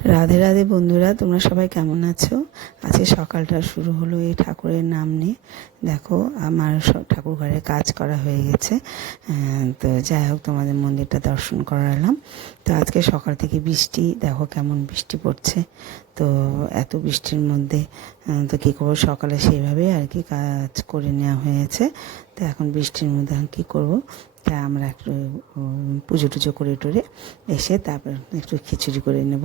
রাধে রাধে বন্ধুরা, তোমরা সবাই কেমন আছো? আজকে সকালটা শুরু হলো এই ঠাকুরের নাম নিয়ে। দেখো আমার সব ঠাকুর ঘরে কাজ করা হয়ে গেছে। তো যাই হোক, তোমাদের মন্দিরটা দর্শন করালাম। তো আজকে সকাল থেকে বৃষ্টি, দেখো কেমন বৃষ্টি পড়ছে। তো এত বৃষ্টির মধ্যে তো কী করবো, সকালে সেইভাবেই আর কি কাজ করে নেওয়া হয়েছে। তো এখন বৃষ্টির মধ্যে এখন কী করবো, তা আমরা একটু পুজো টুজো করে টরে এসে তারপর একটু খিচুড়ি করে নেব।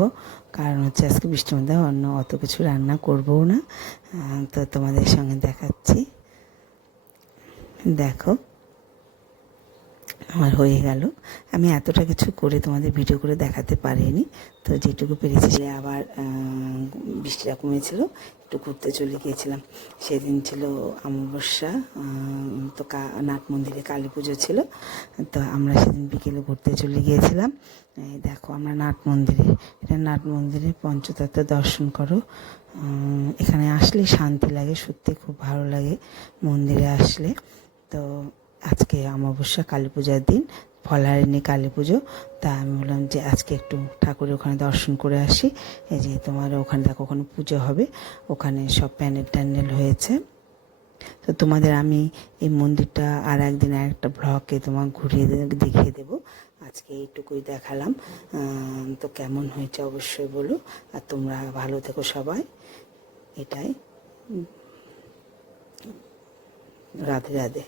কারণ হচ্ছে আজকে বৃষ্টির মধ্যে অন্য অত কিছু রান্না করবও না। তো তোমাদের সঙ্গে দেখাচ্ছি, দেখো আমার হয়ে গেল। আমি এতটা কিছু করে তোমাদের ভিডিও করে দেখাতে পারিনি, তো যেটুকু পেরেছি। আবার বৃষ্টিটা কমেছিল, একটু ঘুরতে চলে গিয়েছিলাম। সেদিন ছিল অমাবস্যা, তো নাট মন্দিরে কালী পুজো ছিল। তো আমরা সেদিন বিকেলে ঘুরতে চলে গিয়েছিলাম। এই দেখো আমরা নাট মন্দিরে, এটা নাট মন্দিরে পঞ্চতত্ত্ব দর্শন করো। এখানে আসলে শান্তি লাগে, সত্যি খুব ভালো লাগে মন্দিরে আসলে। তো আজকে অমাবস্যা, কালী পূজার দিন, ফলহারিণী কালী পুজো। তা আমি বললাম যে আজকে একটু ঠাকুরের ওখানে দর্শন করে আসি। এই যে তোমার ওখানে দেখো, ওখানে পুজো হবে, ওখানে সব প্যান্ডেল ট্যান্ডেল হয়েছে। তো তোমাদের আমি এই মন্দিরটা আর একদিন আর একটা ব্লগে তোমার ঘুরিয়ে দেখিয়ে দেবো। আজকে এইটুকুই দেখালাম। তো কেমন হয়েছে অবশ্যই বলো, আর তোমরা ভালো থেকো সবাই। এটাই, রাধে রাধে।